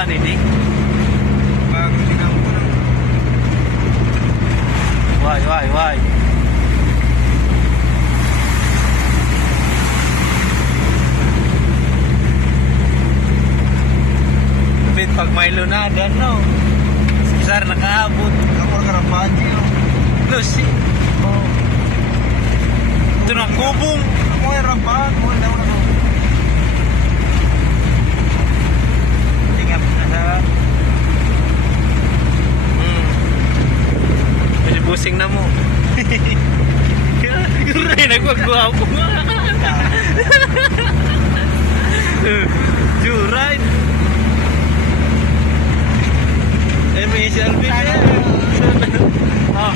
Kuan ini. Bago tingnan ko lang. Why? Bit pag may lunagan, no? Sar nakaabot. Ako karapan niyo. Lucy. Oh. Ito na kubong. Ako ay rampan. Mo na ako. Tingap na sa... Medyo busing na mo. Guray, nagwagwapo nga. Juray. May selfie siya. Oh.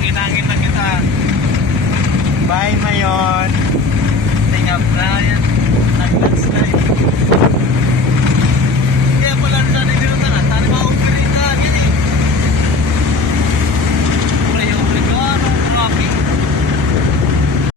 Kinangin na kita. Bye, Mayon. Tingap na yan. Nag-lunch na.